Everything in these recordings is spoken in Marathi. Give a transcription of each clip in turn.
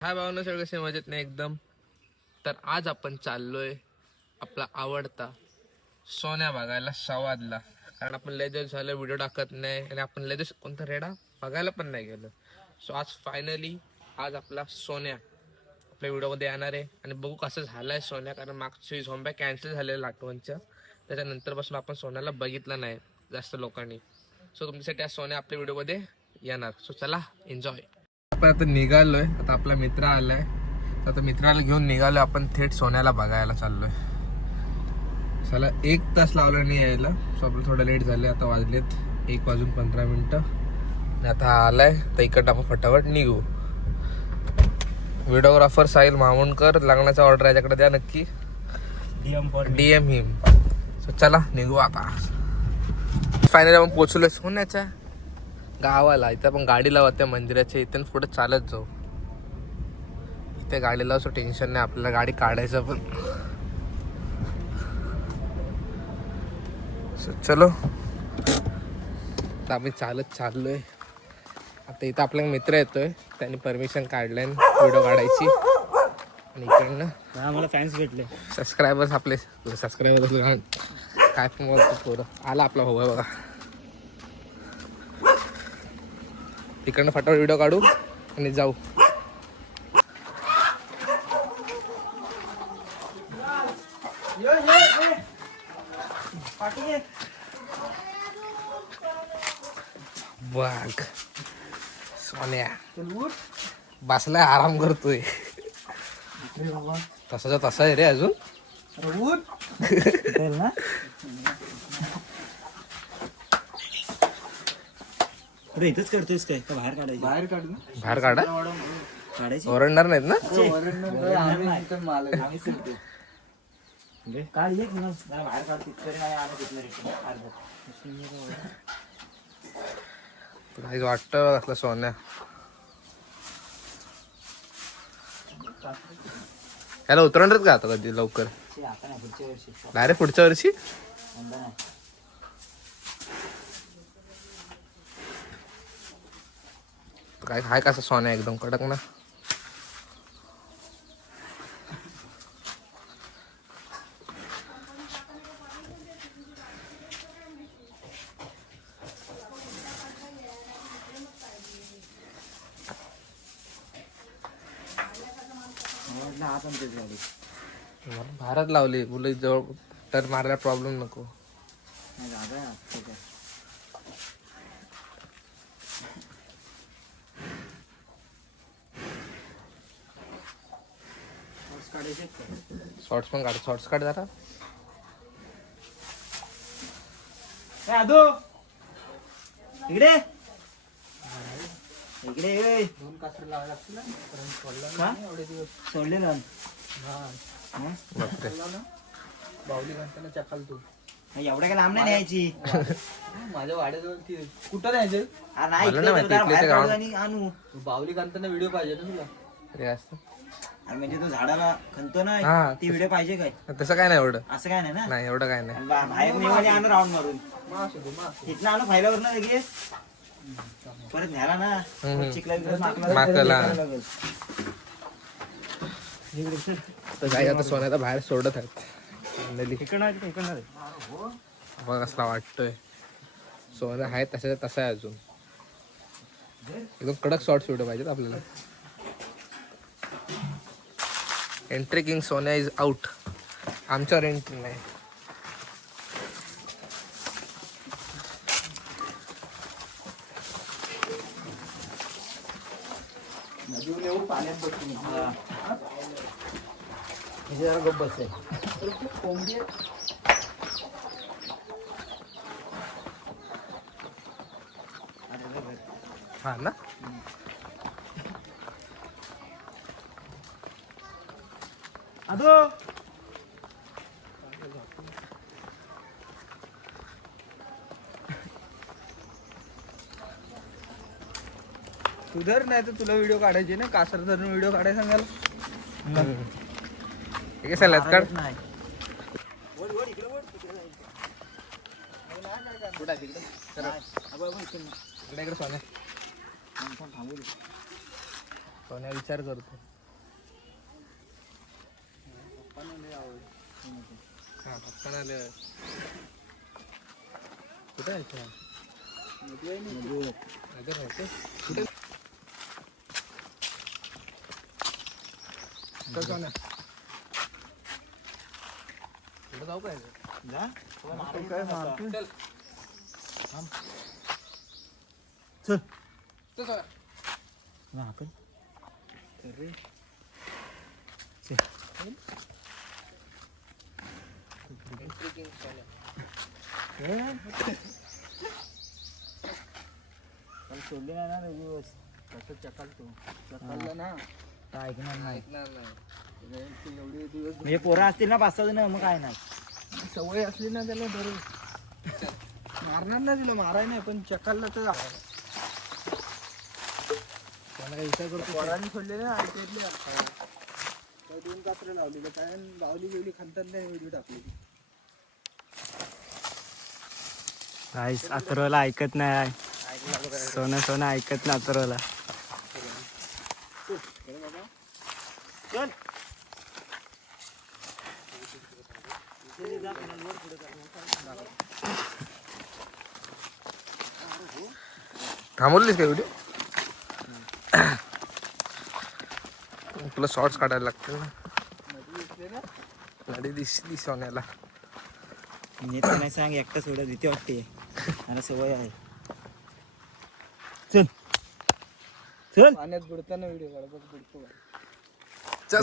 हाय भावना, सगळं कसे मजेत नाही एकदम. तर आज आपण चाललोय आपला आवडता सोन्या बघायला सवादला. कारण आपण लय दिवस झालं व्हिडिओ टाकत नाही आणि आपण लय दिवस कोणता रेडा बघायला पण नाही गेलो. सो आज फायनली आज आपला सोन्या आपल्या व्हिडिओमध्ये येणार आहे आणि बघू कसं झालंय सोन्या. कारण मागची झोंब्या कॅन्सल झालेल्या लाटवणच्या, त्याच्यानंतरपासून आपण सोन्याला बघितलं नाही जास्त लोकांनी. सो तुमच्यासाठी आज सोन्या आपल्या व्हिडिओमध्ये येणार. सो चला एन्जॉय. आपण आता निघालोय, आता आपला मित्र आलाय, तर आता मित्राला घेऊन निघालोय आपण थेट सोन्याला बघायला चाललोय. चला 1 तास लावला नाही यायला, सो आपलं थोडं लेट झालं. आता वाजलेत 1:15 आणि आता आलाय, तर इकडं आपण फटाफट निघू. व्हिडिओग्राफर साहिल मामुणकर, लग्नाचा ऑर्डर याच्याकडे द्या नक्की, DM हिम. सो चला निघू आता. फायनली आपण पोहोचलोय सोन्याच्या गावाला. इथे आपण गाडी लावत त्या मंदिराच्या इथे पुढे चालत जाऊ. इथे गाडी लावू, सो टेन्शन नाही आपल्याला गाडी काढायचं पण. चलो आता आम्ही चालत चाललोय. आता इथं आपला मित्र येतोय, त्यांनी परमिशन काढलंय व्हिडिओ काढायची. आणि इकडनं आम्हाला फॅन्स भेटले, सबस्क्रायबर्स आपले काय पण बोलतो पोरं. आला आपला भाऊ आहे बघा. इकडनं फटाफट व्हिडिओ काढू आणि जाऊ. बघ सोन्या बसलाय, आराम करतोय. तसाचा तसा आहे रे अजून. अरे इथंच करतोयस काय? बाहेर काढायचं, बाहेर काढ, बाहेर काढा. काढायची, ओरडणार नाहीत ना? काढ ये जरा बाहेर काढ. तिथपर्यंत नाही आलं तिथलं काही वाटतं असलं सोन्या. ह्याला उतरणार का आता कधी लवकर? आता नाही, पुढच्या वर्षी. डायरेक्ट पुढच्या वर्षी? काय हाय कसं सोन्या एकदम कडक ना. भारत लावली मुलं जवळ, तर मारायला प्रॉब्लेम नको. शॉर्ट्स पण काढ, शॉर्ट्स काढ जरा. इकडे इकडे 2 कासरे लावायला लागतील ना, एवढे दिवस सोडले ना. बाहुली घालताना चकाल तू एवढ्या काय लांब नाही न्यायची. माझ्या वाड्याजवळ कुठं न्यायचं? आणू बाहुली घालताना व्हिडिओ पाहिजे ना तुला. म्हणजे तू झाडाला खणतो ना, ती व्हिडिओ पाहिजे काय? तसं काय नाही एवढं, असं काय नाही ना. नाही एवढं काय नाही. बाहेर आणू राऊंड मारून इथनं आणू फायल्यावर ना लगेच परत न्यायला ना. चिखला माकला तर काय आता सोन्याला बाहेर सोडत आहेत. बघ कसला वाटतोय सोन्या आहे तसा तसा आहे अजून. एकदम कडक शॉर्ट्स व्हिडिओ पाहिजेत आपल्याला. एंट्री किंग सोन्या इज आउट. आमच्यावर एंट्री नाही. पाण्यात बसून जरा गप्प बसले. हा ना. अदो सुधर, नाही तर तुला व्हिडिओ काढायचे ना. कासर धरून व्हिडिओ काढायला सांगायला. ठीक आहे चला काढ. सोन्या विचार करतो. हा पप्पा आलं कुठे आहे नगर आहे ते कुठे सोन्या कुठं जाऊ काय जा काय मारतो चल चल चल सोन्या. आपण अरे Intriguing सोन्या. सोडले नाही ना रे दिवस कसं चकाल तू चकाललं ना काय ऐकणार नाही ऐकणार नाही एवढे दिवस म्हणजे पोरं असतील ना 5-6 जण मग काय नाही सवय असली ना त्याला बरं मारणार ना तिला माराय नाही पण चकालला तर मला काही विचार करतो पोरांनी सोडले ना ऐकले 2 कात्रे लावलेले काय लावली गेली खांतात नाही व्हिडिओ टाकली काहीच अथर्वला ऐकत नाही सोनं सोनं ऐकत नाही अथर्वला चल थांबवलीस काय व्हिडिओ तुला शॉर्ट्स काढायला लागतील ना नदी दिसली सोन्याला नाही सांग एकटा सोडत भीती वाटते मला सवय आहे चल चल पाण्यात बुडताना व्हिडिओ काढतो बुडतो चल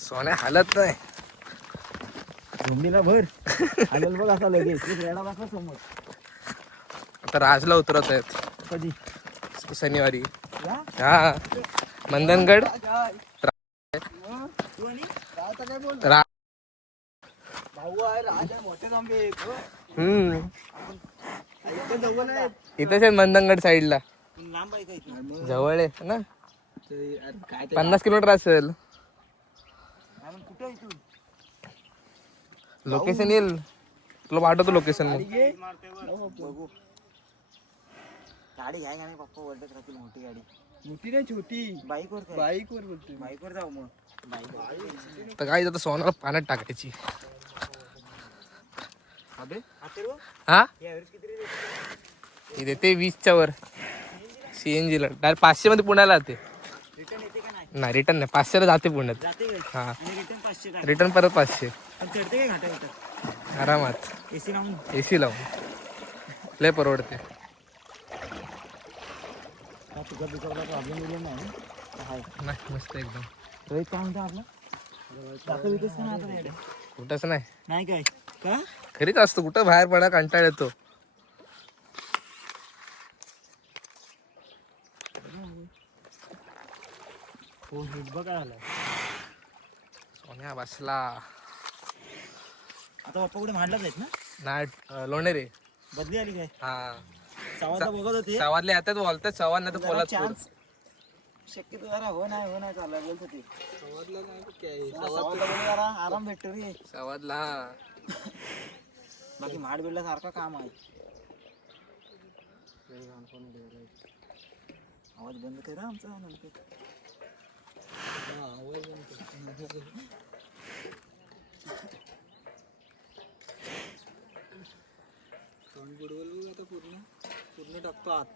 सोन्या हालत नाही झोंबीला भर आलेल बघ असा लगेच रेडा बसला समोर आता राजला उतरत आहेत कधी शनिवारी या हा मंदनगड तू आणि राहता काय बोल रा भाऊ आहे राजा मोठे जांबे इथे जवळ आहे इथेच आहे मंदनगड साईडला पण लांब आहे का इथून जवळ आहे ना काय 50 किलोमीटर असेल कुठं आहे इथून लोकेशन येईल तुला पाठवतो लोकेशन बघू गाडी घ्याय का नाही पप्पा ओरडत राहतील मोठी गाडी मोठी नाही छोटी बाईकवर बाईकवर बोलतो बाईकवर जाऊ मग बाईक तर काय आता सोनाला पाण्यात टाकायची हा ती देते 20च्या वर CNG ला डायरेक्ट 500 मध्ये पुण्याला जाते रिटर्न येते का नाही नाही रिटर्न नाही 500 ला जाते पुण्यात जाते का हा आणि रिटर्न 500 काय रिटर्न परत 500 पण चढते काय घाटा इथं आरामात एसी लावून AC लावून लय परवडते काय तुझा बिचारला प्रॉब्लेम मिळेल नाही हाय नाही मस्त एकदम रोहित काय म्हणतो आपला दाखव विकस का नाही आता रेड्या कुठंच नाही नाही काय का घरीच असतो कुठं बाहेर पडा कंटाळ येतो हो बघा आला सोन्या बसला आता पप्पा कुठे मांडलाच आहेत ना नाही लोणेरे बदली आली काय हा सवादा बघत होते सवादले येतात बोलतात सवाद नाही तर पोलादपूर चान्स शक्यतो जरा हो नाही चालू बोलत होते सवादला जरा आराम भेटतो रे सवादला बाकी माड बिडला सारखा काम आहे आवाज बंद करा आमचा नंतर आवाज बंद आता पूर्ण टाकतो आत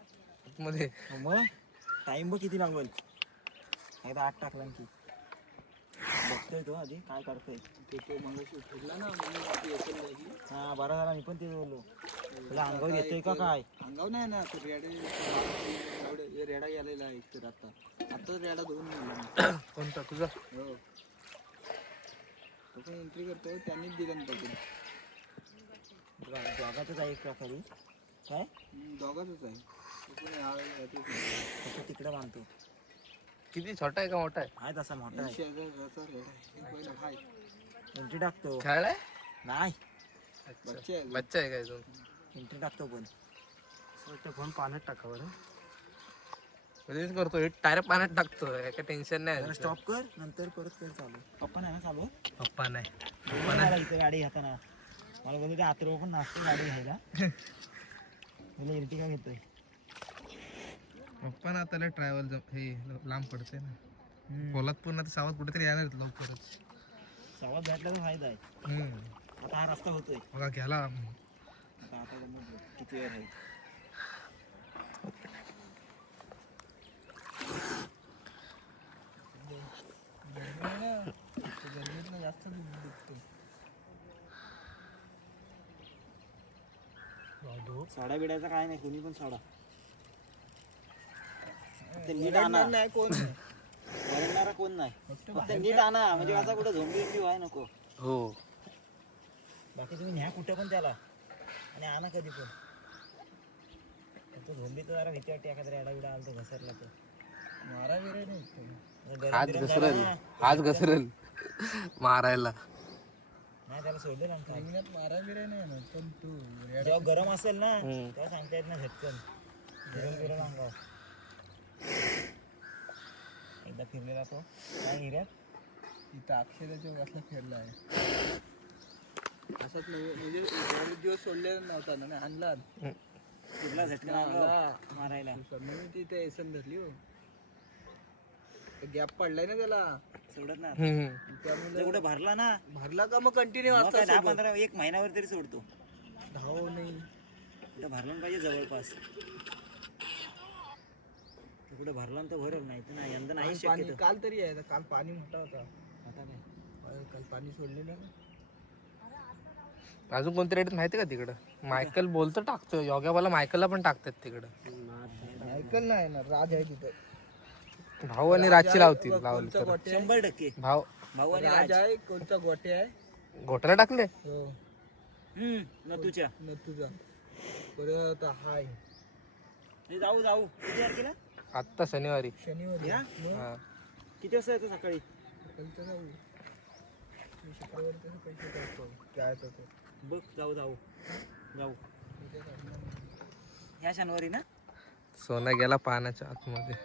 मध्ये मग टाइम बघ किती लागेल एकदा आत टाकला की बघतोय तो आधी काय करतोय हा बरा झाला मी पण ते बोललो तुला अंगावर येतोय का काय अंगाव नाही ना रेडा गेलेला आहे तर आता रेडा धुवून गेला कोणता तुझा हो तो पण एंट्री करतो त्यांनीच दिला दोघातच आहे एक प्रकारे काय दोघातच आहे तिकडे बांधतो किती छोटा आहे का मोठा आहे आहे तसा मोठा आहे एंट्री टाकतो खेळलाय नाही बच्चा आहे काय अजून एंट्री टाकतो पण फोन पाण्यात टाकावं तेच करतो हे टायर पाण्यात टाकतो काय टेन्शन नाही स्टॉप कर नंतर परत कर चालू पप्पा नाही ना चालू पप्पा नाही मला इथे गाडी घेताना मला बोलतो ते आतरो पण नाचतो गाडी घ्यायला मला इर्टिका घेतोय पप्पा ना त्याला ट्रॅव्हल हे लांब पडते ना पोलादपूर तर सावध कुठेतरी येणार आहेत लवकरच. सवाद भेटला तर फायदा आहे. आता हा रस्ता होतोय बघा घ्याला आता आता किती वेळ आहे. साडा बिडायचा काय नाही, कोणी पण साडा. ते नीट आणा नाही, कोण वरडणारा कोण नाही, फक्त नीट आणा म्हणजे असा कुठं झोंबी व्हाय नको. हो बाकी तुम्ही न्या कुठं पण त्याला आणि आणा कधी पण. तो झोंबीचा जरा भीती वाटते, एखादा रेडा बिडा आला तर घसरला तर मारा बिरा नाही. हात घसरल, हात घसरल मारायला. नाही त्याला सोडलं ना मारा बिरा नाही, पण तू जेव्हा गरम असेल ना तेव्हा सांगता येत ना झटकन बिरल अंगावर. एकदा फिरलेला तो काय हिऱ्यात इथं अक्षराच्या वासला फिरला आहे. असंच म्हणजे दिवस सोडलेला नव्हता ना, आणला फिरला झटका मारायला. मी तिथे एसन धरली हो, गॅप पडलाय ना त्याला सोडत ना. त्यामुळे कुठे भरला ना, भरला का मग कंटिन्यू असतो 10-15 एक महिन्यावर तरी सोडतो. धाव नाही कुठं भरला पाहिजे जवळपास. कुठे भरला तर भरल, नाही तर नाही. यंदा नाही शक्य. काल तरी आहे, काल पाणी मोठा होता. आता नाही, काल पाणी सोडलेलं ना. अजून कोणती रेट माहिती का तिकडं? मायकल बोलतो टाकतो, योग्यावाला मायकलला पण टाकतात तिकडं. मायकल नाही ना, राज आहे तिथं. भाऊ आणि राजची लावतील, लावली तर 100% भाऊ भाऊ आणि राज आहे. कोणता गोटे आहे, घोटाला टाकले. हो नतूच्या नतूचा परत हाय. जाऊ जाऊ किती तारखेला? आत्ता शनिवारी. शनिवारी हा किती वाजता येतो? सकाळी जाऊ. शुक्रवारी तसं पैसे टाकतो काय येतो बघ. जाऊ जाऊ जाऊ ह्या शनिवारी ना. सोना गेला पाण्याच्या आतमध्ये.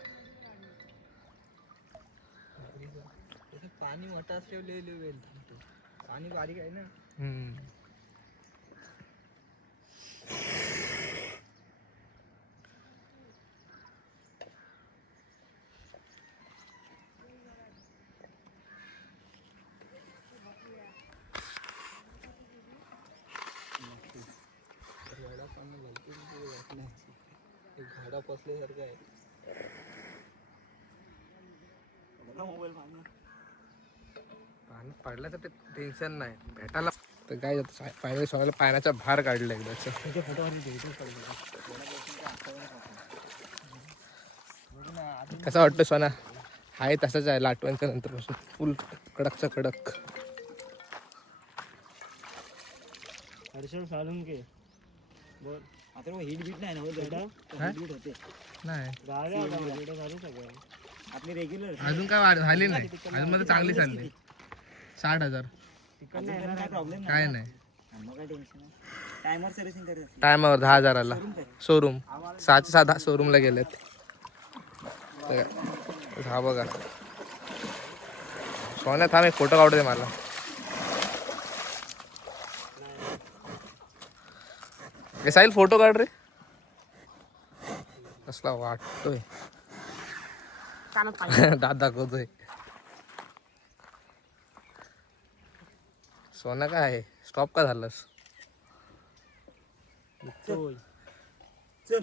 पाणी मोठा असल्यावर पाणी बारीक आहे ना. झाडा पसल्यासारखं आहे. मोबाईल पाणी पडलं तर टेन्शन नाही भेटायला. तर काय फायनली सोन्याला पाण्याचा भार काढला एकदाच. कसा वाटतं सोना? आहे तसाच आहे लाटवांच्या नंतर पासून फुल कडकचा कडक. हर्षल चालून घे बोल. आता हिट बीट नाही ना हिट होते नाही आपली रेग्युलर. अजून काय झाली नाही, अजून मध्ये चांगली चालली. 60,000 काय प्रॉब्लेम काय नाही. मग काय टेन्शन नाही. टायमर सर्व्हिसिंग करत टायमावर 10,000ला शोरूम. 6 शोरूमला गेलेत. हा बघा सोन्या, थांब एक फोटो काढू दे मला. साहिल फोटो काढ रे. कसला वाटतोय दात दाखवतोय. सोना काय आहे, स्टॉप का झालास? चल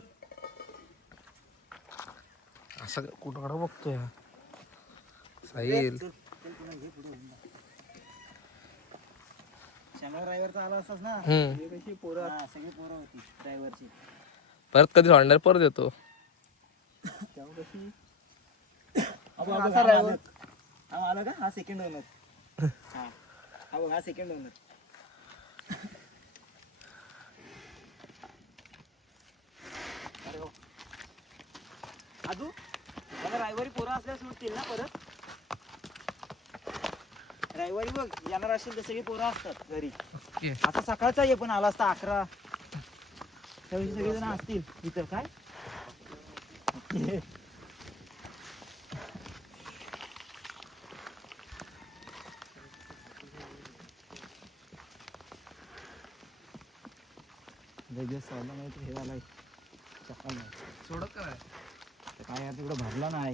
असं कुठं काढा बघतोय साहिल. शनिवार ड्रायव्हरचा आला असतास ना. कशी पोरं सगळी पोरं होती ड्रायव्हरची. परत कधी सोडणार, परत येतो. तेव्हा कशी असा ड्रायव्हर हा आला का? हा सेकंड ओनर. हा बघ, हा सेकंड ओनर. अजून मला ड्रायव्हरी पोरं असल्यास सुटतील ना परत. ड्रायव्हरी बघ येणार असेल तर सगळी पोरं असतात घरी. आता सकाळचा ये पण आला असता 11 त्यावेळी सगळेजण असतील इथं. काय हे झालाय सकाळ नाही सोडत काय काय तिकडं भरला नाही.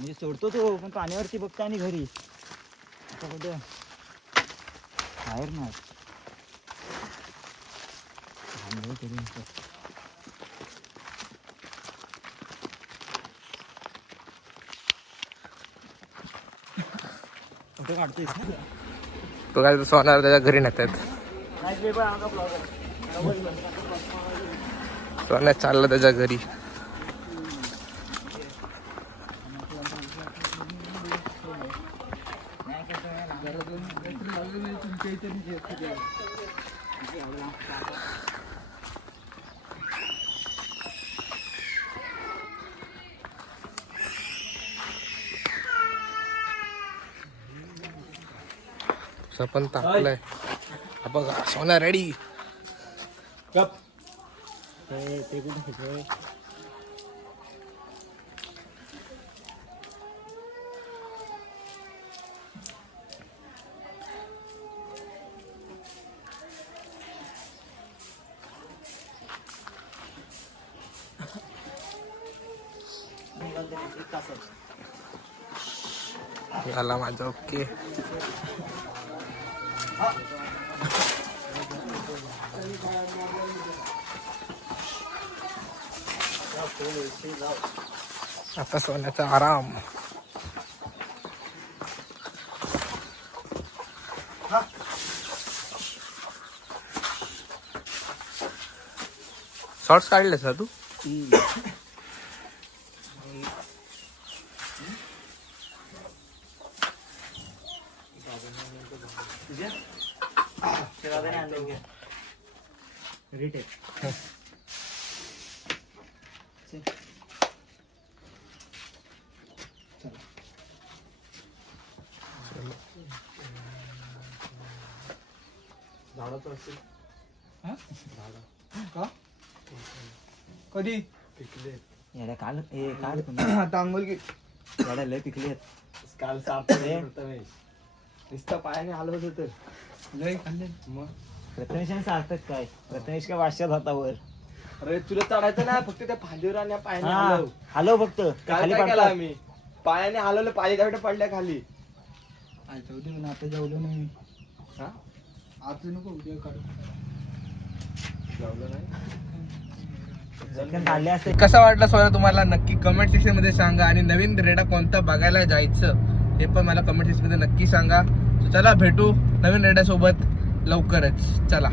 म्हणजे सोडतो तो पण पाण्यावरती बघतो आणि घरी आता कुठं बाहेर ना फोटो काढतोय तो काय सोनार त्याच्या घरी नेतात. सोन्या चाललं त्याच्या घरी. पण तापलंय बघा. सोन्या रेडी. ते कुठे खेळतोय झाला माझा ओके. आता सोन्याचा आराम. शॉर्ट्स काढलेस ना तू? कधी याला काल काल आता अंघोल की याला लय पिकले काल साफ नुसतं पायाने आलं होतं तर लय खाल्ले. मग प्रथमेशाने सांगतात काय प्रथमेश काय वाशा हातावर अरे तुला चढायचं ना फक्त त्या फांदीवर आणि पायाने हलव. हॅलो फक्त काय काय केलं आम्ही पायाने हलवलं. पाय तेवढे पडल्या खाली. आता जेवलो नाही हा आता नको उद्या काढू जेवलं नाही. काढले असते. कसा वाटला सोना तुम्हाला नक्की कमेंट सेक्शन मध्ये सांगा. आणि नवीन रेडा कोणता बघायला जायचं हे पण मला कमेंट सेक्शन मध्ये नक्की सांगा. चला भेटू नवीन रेड्या सोबत लवकरच. चला.